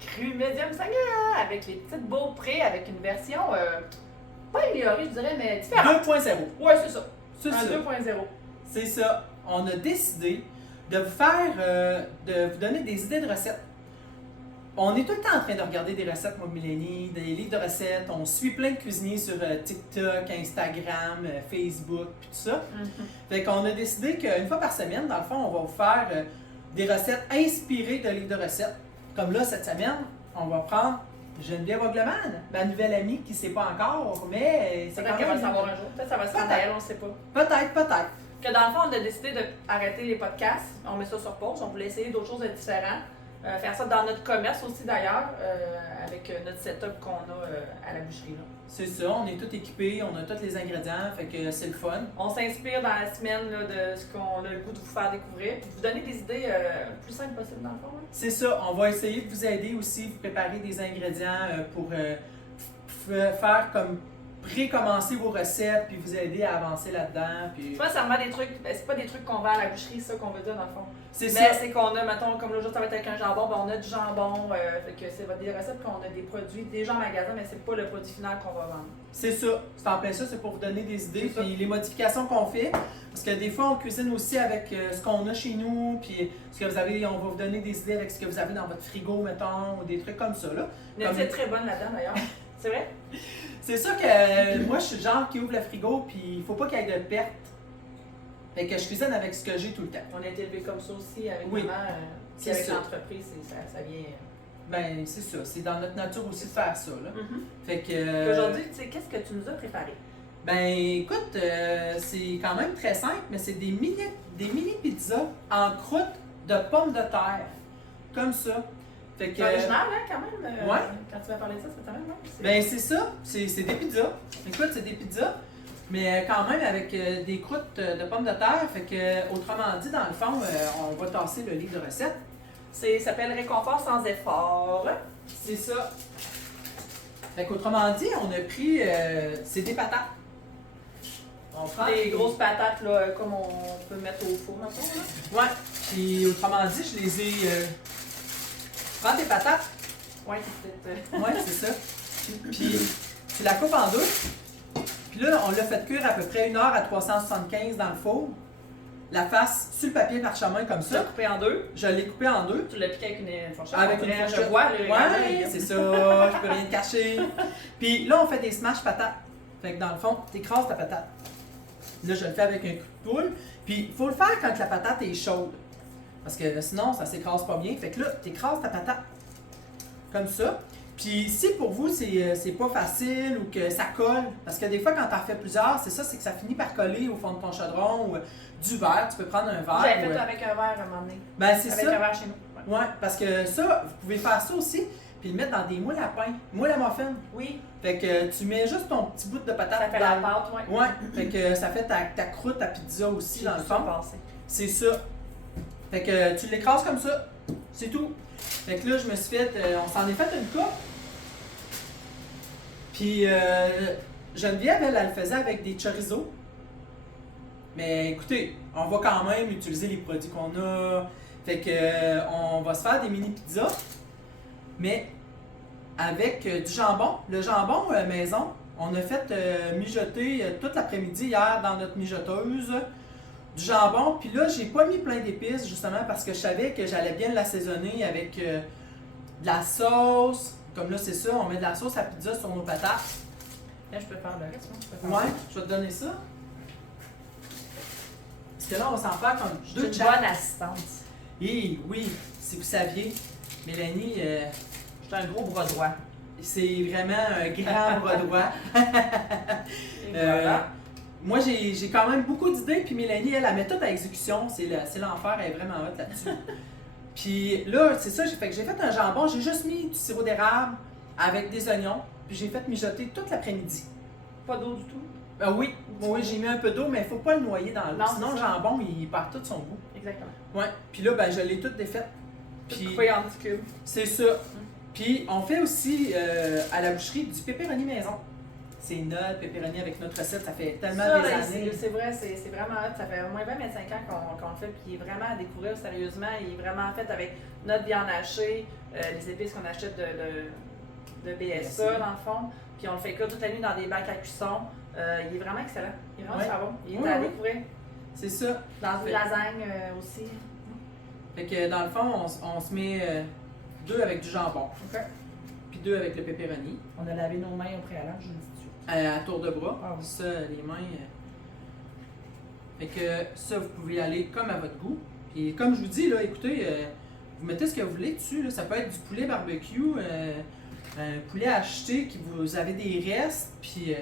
cru, médium sanguin, avec les petites beauprés, avec une version pas améliorée, je dirais, mais différente. 2.0. Ouais, c'est ça. C'est Un ça. 2.0. C'est ça. On a décidé de vous faire, de vous donner des idées de recettes. On est tout le temps en train de regarder des recettes, moi et Mélanie, des livres de recettes. On suit plein de cuisiniers sur TikTok, Instagram, Facebook, puis tout ça. Fait qu'on a décidé qu'une fois par semaine, dans le fond, on va vous faire des recettes inspirées de livres de recettes. Comme là, cette semaine, on va prendre Geneviève Ogleman, ma nouvelle amie qui ne sait pas encore, mais c'est Peut-être quand qu'elle va même... le savoir un jour. Peut-être que ça va se faire à elle, on ne sait pas. Peut-être. Que dans le fond, on a décidé d'arrêter les podcasts. On met ça sur pause. On voulait essayer d'autres choses de différentes. Faire ça dans notre commerce aussi d'ailleurs, avec notre setup qu'on a à la boucherie. Là. C'est ça, on est tout équipés, on a tous les ingrédients, fait que c'est le fun. On s'inspire dans la semaine là, de ce qu'on a le goût de vous faire découvrir, puis de vous donner des idées le plus simples possible dans le fond. Hein. C'est ça, on va essayer de vous aider aussi, vous préparer des ingrédients pour faire comme pré-commencer vos recettes, puis vous aider à avancer là-dedans. Puis... C'est pas seulement des trucs, c'est pas des trucs qu'on vend à la boucherie, c'est ça qu'on veut dire dans le fond. C'est Mais ça. c'est qu'on a, mettons, comme l'autre jour ça va être avec un jambon, ben on a du jambon, fait que c'est des recettes qu'on a des produits déjà en magasin, mais c'est pas le produit final qu'on va vendre. C'est ça, c'est en plein ça, c'est pour vous donner des idées, C'est ça. puis les modifications qu'on fait, parce que des fois on cuisine aussi avec ce qu'on a chez nous, puis ce que vous avez, on va vous donner des idées avec ce que vous avez dans votre frigo, mettons, ou des trucs comme ça, là. Nancy est très bonne là-dedans d'ailleurs, c'est vrai? C'est sûr que moi, je suis le genre qui ouvre le frigo, puis il faut pas qu'il y ait de perte. Fait que je cuisine avec ce que j'ai tout le temps. On a été élevés comme ça aussi avec Oui, maman, c'est avec ça. l'entreprise, ça vient. Ben, c'est ça. C'est dans notre nature aussi de faire ça, là. Fait Puis que... aujourd'hui, tu sais, qu'est-ce que tu nous as préparé? Ben, écoute, c'est quand même très simple, mais c'est des mini pizzas en croûte de pommes de terre. Comme ça. Fait que... C'est original, hein, quand même? Ouais. Quand tu vas parler de ça, c'est quand même, hein? Ben, c'est ça. C'est des pizzas. Écoute, c'est des pizzas. Mais quand même avec des croûtes de pommes de terre. Fait que, autrement dit, dans le fond, on va tasser le livre de recettes. Ça s'appelle Réconfort sans effort. C'est ça. Fait qu'autrement dit, on a pris... c'est des patates. On prend... Les grosses patates, là, comme on peut mettre au four, maintenant, là. Ouais. Puis autrement dit, je les ai... Prends tes patates. Ouais, c'est peut-être. Ouais, c'est ça. Puis tu la coupes en deux. Puis là, on l'a fait cuire à peu près 1 heure à 375 dans le four. La face sur le papier parchemin comme Tu l'as ça. coupé en deux. Je l'ai coupé en deux. Tu l'as piqué avec une fourchette. Avec une Je fourchette. vois le Ouais, c'est ça. Je peux rien te cacher. Puis là, on fait des smash patates. Fait que dans le fond, tu écrases ta patate. Là, je le fais avec un coup de poule. Puis il faut le faire quand la patate est chaude. Parce que sinon, ça s'écrase pas bien. Fait que là, tu écrases ta patate. Comme ça. Puis si pour vous, c'est pas facile ou que ça colle, parce que des fois, quand t'en fais plusieurs, c'est ça, c'est que ça finit par coller au fond de ton chaudron ou du verre. Tu peux prendre un verre. J'avais ou, fait avec un verre à un moment donné. Ben, c'est Avec ça. un verre chez nous. Ouais, parce que ça, vous pouvez faire ça aussi, puis le mettre dans des moules à pain, moules à muffin. Oui, Fait que tu mets juste ton petit bout de patate ça fait dans la le- pâte, ouais. Ouais, fait que ça fait ta croûte à pizza aussi dans le fond. C'est ça. Fait que tu l'écrases comme ça. C'est tout. Fait que là, je me suis fait... on s'en est fait une coupe. Puis Geneviève, elle le faisait avec des chorizo. Mais écoutez, on va quand même utiliser les produits qu'on a. Fait que on va se faire des mini pizzas. Mais avec du jambon. Le jambon maison, on a fait mijoter toute l'après-midi hier dans notre mijoteuse. Du jambon, puis là, j'ai pas mis plein d'épices, justement, parce que je savais que j'allais bien l'assaisonner avec de la sauce. Comme là, c'est ça, on met de la sauce à pizza sur nos patates. Là, je peux faire le reste, moi. Je peux faire Ouais, je vais te donner ça. Parce que là, on va s'en faire comme Je suis deux une chaque. bonne assistante. Et oui, si vous saviez, Mélanie, Je suis un gros bras droit. c'est vraiment un grand bras droit. Et voilà. Moi, j'ai quand même beaucoup d'idées, puis Mélanie, elle met tout à exécution. C'est l'enfer, elle est vraiment hot là-dessus. Puis là, c'est ça, j'ai fait un jambon, j'ai juste mis du sirop d'érable avec des oignons, puis j'ai fait mijoter toute l'après-midi. Pas d'eau du tout. Oui, j'ai mis un peu d'eau, mais il faut pas le noyer dans l'eau, Non, sinon c'est le ça. jambon, il perd tout son goût. Exactement. Ouais, puis là, ben, je l'ai toute défaite. Tout Puis coupé en petits cubes. c'est ça. Puis on fait aussi à la boucherie du pepperoni maison. c'est notre pepperoni avec notre recette, ça fait tellement Ça, des là, années. c'est vrai, c'est vraiment hot. Ça fait au moins 20-25 ans qu'on le fait, puis il est vraiment à découvrir sérieusement. Il est vraiment fait avec notre viande hachée, les épices qu'on achète de BSA, dans le fond. Puis on le fait cuire toute la nuit dans des bacs à cuisson. Il est vraiment excellent. Il est vraiment super bon. Il est à découvrir. C'est ça. Dans une lasagne aussi. Fait que dans le fond, on se met 2 avec du jambon. OK. Puis 2 avec le pepperoni. On a lavé nos mains au préalable, je vous le dis tout de suite. À tour de bras. Ah oui. Ça, les mains. Fait que ça, vous pouvez y aller comme à votre goût. Puis comme je vous dis, là, écoutez, vous mettez ce que vous voulez dessus. Là. Ça peut être du poulet barbecue, un poulet acheté qui vous avez des restes. Puis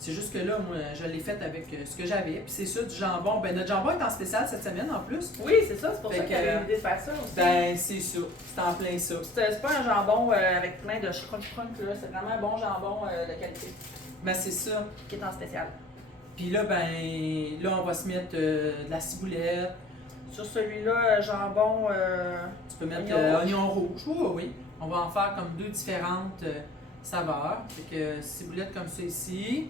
c'est juste que là, moi, je l'ai fait avec ce que j'avais. Puis c'est ça, du jambon. Ben notre jambon est en spécial cette semaine en plus. Oui, c'est ça. C'est pour ça qu'il y avait l'idée de faire ça aussi. Ben c'est ça. C'est en plein ça. C'est pas un jambon avec plein de crunch là. C'est vraiment un bon jambon de qualité. Ben c'est ça. Qui est en spécial. Puis là, ben, là, on va se mettre de la ciboulette. Sur celui-là, jambon. Tu peux mettre oignon oignon rouge. Oui, oui. On va en faire comme 2 différentes saveurs. Fait que ciboulette comme ça ici.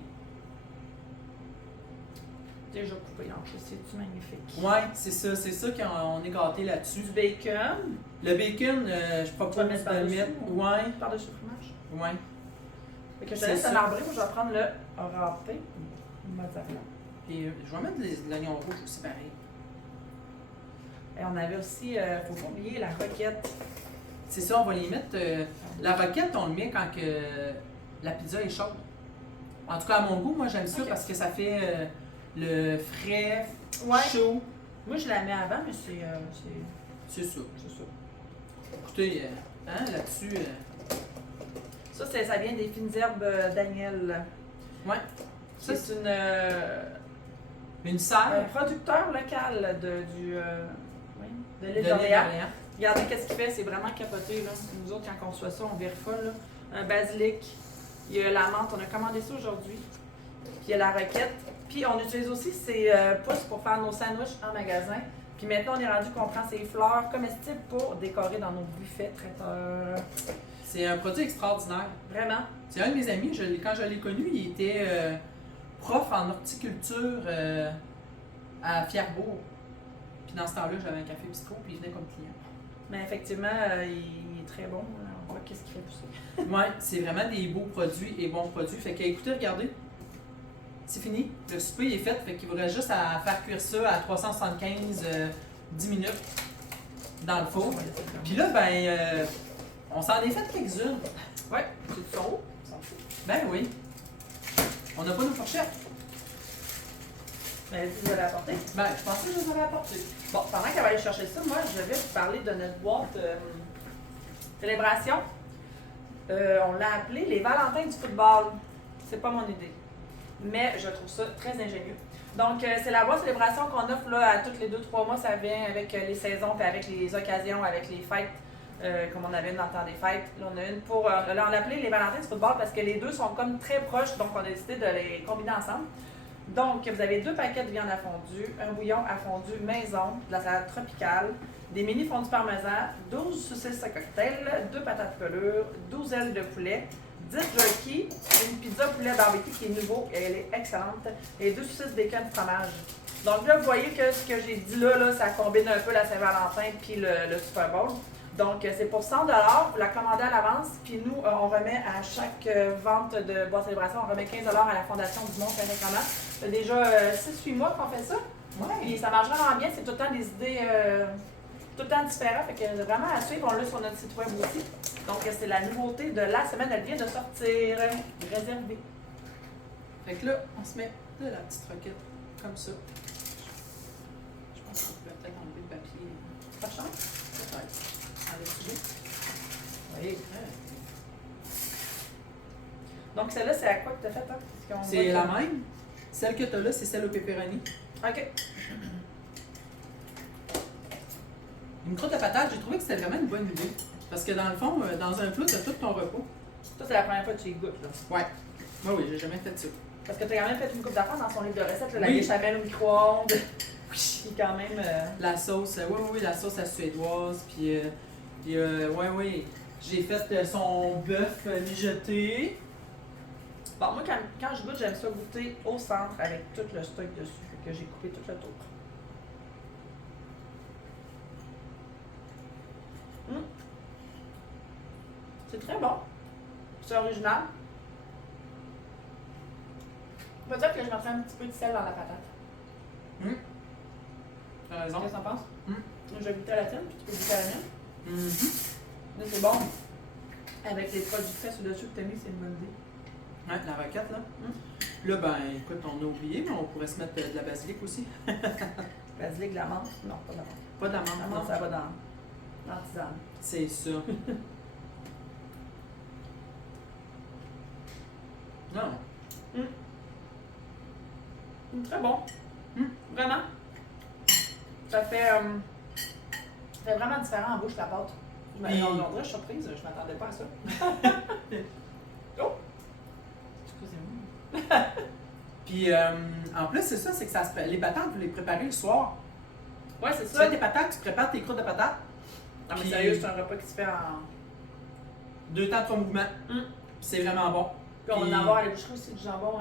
Déjà coupé en plus, c'est magnifique. Ouais, c'est ça qu'on est gâté là-dessus. Du bacon. Le bacon, je propose Tu vas mettre de le mettre. Ouais, Par-dessus le fromage. ouais. Fait que je te C'est laisse ça. le marbré, moi je vais prendre le râpé. Mozzarella. Puis je vais mettre de l'oignon rouge aussi pareil. Et on avait aussi, faut pas oublier la roquette. C'est ça, on va les mettre. La roquette, on le met quand que la pizza est chaude. En tout cas, à mon goût, moi j'aime ça Ok. parce que ça fait le frais, Ouais. chaud. Moi je la mets avant, mais c'est C'est ça. ça. Écoutez, là-dessus. Ça vient des fines herbes Daniel. Ouais. Ça, C'est une un serre producteur local de de l'île l'île d'Orléans. d'Orléans. Regardez qu'est-ce qu'il fait, c'est vraiment capoté. Là. Nous autres, quand on reçoit ça, on vire folle. Là. Un basilic, il y a la menthe, on a commandé ça aujourd'hui. Puis il y a la roquette. Puis on utilise aussi ces pousses pour faire nos sandwichs en magasin. Puis maintenant, on est rendu qu'on prend ces fleurs comestibles pour décorer dans nos buffets traiteurs. C'est un produit extraordinaire. Vraiment. C'est un de mes amis, quand je l'ai connu, il était prof en horticulture à Fierbourg. Puis dans ce temps-là, j'avais un café bistrot, puis il venait comme client. Mais effectivement, il est très bon. On voit qu'est-ce qu'il fait pousser. Ouais, c'est vraiment des beaux produits et bons produits. Fait que écoutez, regardez, c'est fini. Le souper est fait, fait qu'il vous reste juste à faire cuire ça à 375 10 minutes dans le four. Puis là, ben, on s'en est fait quelques-unes. Ouais, c'est du son. Ben oui. On n'a pas nos fourchettes. Mais vous allez apporter. Ben, je pensais que je les avais apportées. Bon, pendant qu'elle va aller chercher ça, moi, je vais vous parler de notre boîte célébration. On l'a appelée les Valentins du football. C'est pas mon idée. Mais je trouve ça très ingénieux. Donc, c'est la boîte célébration qu'on offre là, à tous les 2-3 mois. Ça vient avec les saisons, puis avec les occasions, avec les fêtes, comme on avait une dans le temps des fêtes. Là, on a une pour. Là, on l'a appelée les Valentins du football parce que les deux sont comme très proches, donc on a décidé de les combiner ensemble. Donc, vous avez 2 paquets de viande à fondue, un bouillon à fondu maison, de la salade tropicale, des mini fondus parmesan, 12 saucisses à cocktail, 2 patates pelures, 12 ailes de poulet, 10 jerky, une pizza poulet barbecue qui est nouveau et elle est excellente, et 2 saucisses bacon fromage. Donc là, vous voyez que ce que j'ai dit là, ça combine un peu la Saint-Valentin puis le Super Bowl. Donc, c'est pour 100 $, vous la commandez à l'avance, puis nous, on remet à chaque vente de boîte célébration, on remet 15 $ à la Fondation du Monde Saint-Sacrement. Ça fait déjà 6-8 mois qu'on fait ça. Ouais. Puis ça marche vraiment bien, c'est tout le temps des idées tout le temps différentes. Fait que vraiment à suivre, on l'a sur notre site web aussi. Donc, c'est la nouveauté de la semaine, elle vient de sortir. Réservée. Fait que là, on se met de la petite roquette comme ça. Je pense qu'on peut peut-être enlever le papier. Pas de chance? Peut-être. Oui. Ouais. Donc, celle-là, c'est à quoi que tu as fait? Hein? Parce qu'on C'est voit la que- même. Celle que tu as là, c'est celle au pepperoni. OK. Une croûte de patate, j'ai trouvé que c'était vraiment une bonne idée. Parce que dans le fond, dans un plat, tu as tout ton repas. Ça, c'est la première fois que tu y goûtes. Là. Ouais. Moi, oui, j'ai jamais fait ça. Parce que tu as quand même fait une coupe d'affaires dans son livre de recettes, là, la Oui. béchamel au micro-ondes. Qui est quand même. La sauce, oui, la sauce à suédoise. Puis, oui. J'ai fait son bœuf mijoté. Bon, moi, quand je goûte, j'aime ça goûter au centre avec tout le stock dessus. Fait que j'ai coupé tout le tour. C'est très bon. C'est original. Peut-être que je mettrais un petit peu de sel dans la patate. T'as raison. Qu'est-ce que t'en penses? Mm. Je vais goûter à la tienne, puis tu peux goûter à la mienne. Mm-hmm. Là, c'est bon. Avec les produits frais sur-dessus que tu as mis, c'est une bonne idée. Ouais, la roquette, là. Là, ben, écoute, on a oublié, mais on pourrait se mettre de la basilic aussi. Basilic, de la menthe? Non, pas de la menthe. Pas d'amande, La non. menthe, ça va dans la tisane. C'est ça. Non. Très bon. Vraiment. Ça fait vraiment différent en bouche, la pâte. Puis- On dirait, je suis surprise, je m'attendais pas à ça. Oh! Excusez-moi. Puis, en plus, c'est ça, c'est que les patates, vous les préparez le soir. Ouais, c'est Tu ça. fais tes patates, tu prépares tes croûtes de patates. Non, mais Puis- sérieux, c'est un repas qui se fait en. 2 temps, 3 mouvements. C'est vraiment bon. Puis on va Puis- en avoir à l'épicerie aussi du jambon.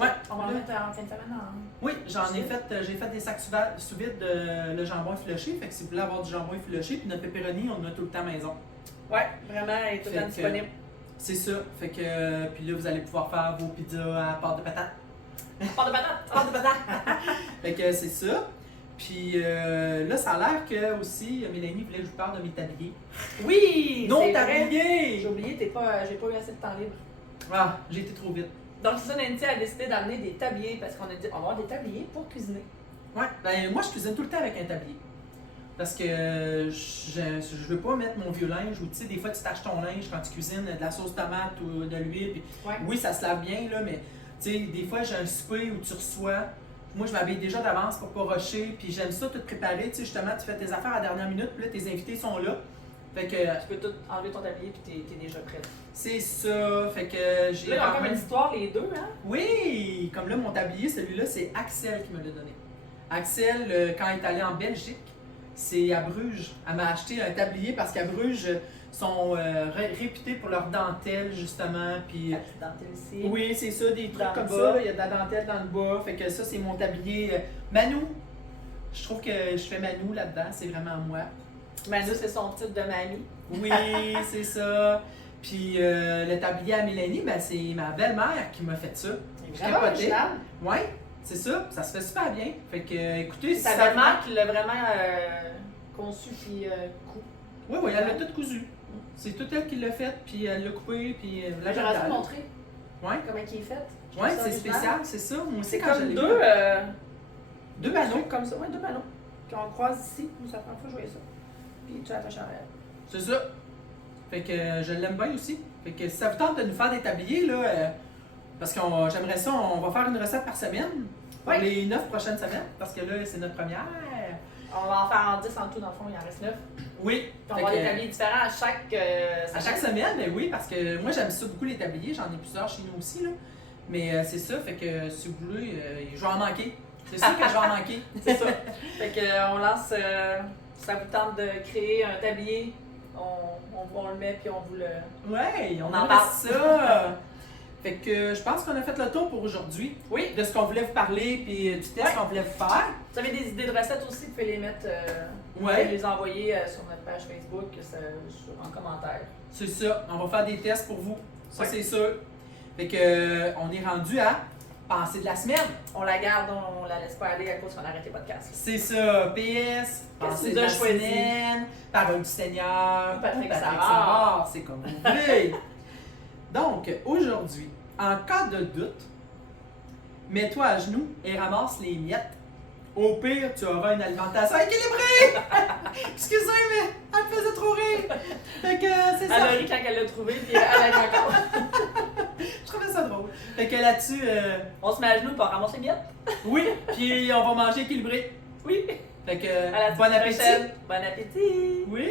Ouais. On va en mettre en fin de semaine en. Oui, j'ai fait des sacs sous vide de le jambon effiloché. Fait que si vous voulez avoir du jambon effiloché, puis notre pepperoni, on en a tout le temps à la maison. Ouais, vraiment, elle est tout le temps Fait que- disponible. C'est ça. Fait que, puis là, vous allez pouvoir faire vos pizzas à pâte de patate. Pâte de patate! Pâte de patate! Fait que c'est ça. Puis là, ça a l'air que aussi, Mélanie voulait que je vous parle de mes tabliers. Oui! Non, c'est vrai. tabliers! J'ai oublié, j'ai pas eu assez de temps libre. Ah, j'ai été trop vite. Donc, c'est ça, Nancy a décidé d'amener des tabliers parce qu'on a dit on va avoir des tabliers pour cuisiner. Ouais, ben moi, je cuisine tout le temps avec un tablier. Parce que je veux pas mettre mon vieux linge ou tu sais, des fois tu tâches ton linge quand tu cuisines de la sauce tomate ou de l'huile. Puis Ouais. oui, ça se lave bien, là, mais tu sais, des fois j'ai un souper où tu reçois. Moi, je m'habille déjà d'avance pour pas rusher. Puis j'aime ça tout préparer. Tu sais, justement, tu fais tes affaires à la dernière minute, puis là, tes invités sont là. Fait que Tu peux tout enlever ton tablier puis t'es déjà prête. c'est ça. Fait que j'ai. Là, il y a encore quand une même- histoire, les deux, hein? Oui! Comme là, mon tablier, celui-là, c'est Axel qui me l'a donné. Axel, quand il est allé en Belgique, c'est à Bruges. Elle m'a acheté un tablier parce qu'à Bruges, sont réputés pour leur dentelle, justement. Puis, La petite dentelle ici. oui, c'est ça, des trucs Dans comme le ça. bas. là, il y a de la dentelle dans le bas. Fait que ça, c'est mon tablier. Manou. Je trouve que je fais Manou là-dedans. C'est vraiment moi. Manu, c'est son titre de mamie. Oui, c'est ça. Puis le tablier à Mélanie, ben, c'est ma belle-mère qui m'a fait ça. C'est vraiment vraiment capoté. original. Ouais, c'est ça. Ça se fait super bien. Fait que, écoutez, C'est si sa ça- belle-mère qui l'a vraiment conçu puis coupé. Oui, oui, elle l'a tout cousu. C'est tout elle qui l'a fait, puis elle l'a coupé, puis Là, j'aurais dû te dalle. montrer Ouais, comment il est fait. Je ouais, trouve ça c'est original. spécial, c'est ça. Moi aussi, C'est quand je comme l'ai deux, vu. Deux trucs ballons. comme ça. Ouais, deux ballons. Puis on croise ici. Nous, ça fait une fois que je voyais ça. Puis tu attaches à l'arrière. C'est ça. Fait que je l'aime bien aussi. Fait que si ça vous tente de nous faire des tabliers, là, parce que j'aimerais ça, on va faire une recette par semaine pour Oui. les 9 prochaines semaines, parce que là, c'est notre première. On va en faire en 10 en tout, dans le fond, il en reste 9. Oui. Puis on Fait va avoir que, des tabliers différents à chaque à chaque semaine, ben oui, parce que moi j'aime ça beaucoup les tabliers, j'en ai plusieurs chez nous aussi, là. Mais c'est ça, fait que si vous voulez, je vais en manquer. C'est sûr que je vais en manquer. C'est ça. Fait que on lance, ça vous tente de créer un tablier, on le met puis on vous le... Ouais, on On en en parle parle. ça. Fait que je pense qu'on a fait le tour pour aujourd'hui. Oui. De ce qu'on voulait vous parler, puis du test Ouais. qu'on voulait vous faire. Vous avez des idées de recettes aussi, vous pouvez les mettre, vous Ouais. pouvez les envoyer sur notre page Facebook en commentaire. C'est ça, on va faire des tests pour vous. Ça, Ouais. c'est sûr. Fait que on est rendu à penser de la semaine. On la garde, on la laisse pas aller à cause qu'on arrête les podcasts. C'est ça, PS, penser que de la tu as choisi? semaine, parole du Seigneur, Ou Patrick Savard, Savard. c'est comme vous voulez. Donc, aujourd'hui, en cas de doute, mets-toi à genoux et ramasse les miettes. Au pire, tu auras une alimentation équilibrée! Excusez, mais elle me faisait trop rire! Fait que c'est Elle ça. a ri quand elle l'a trouvé, puis elle a ri encore. Je trouvais ça drôle. Fait que là-dessus, On se met à genoux pour ramasser les miettes. oui, puis on va manger équilibré. Oui. Fait que, À la bon semaine appétit! prochaine. Bon appétit! Oui!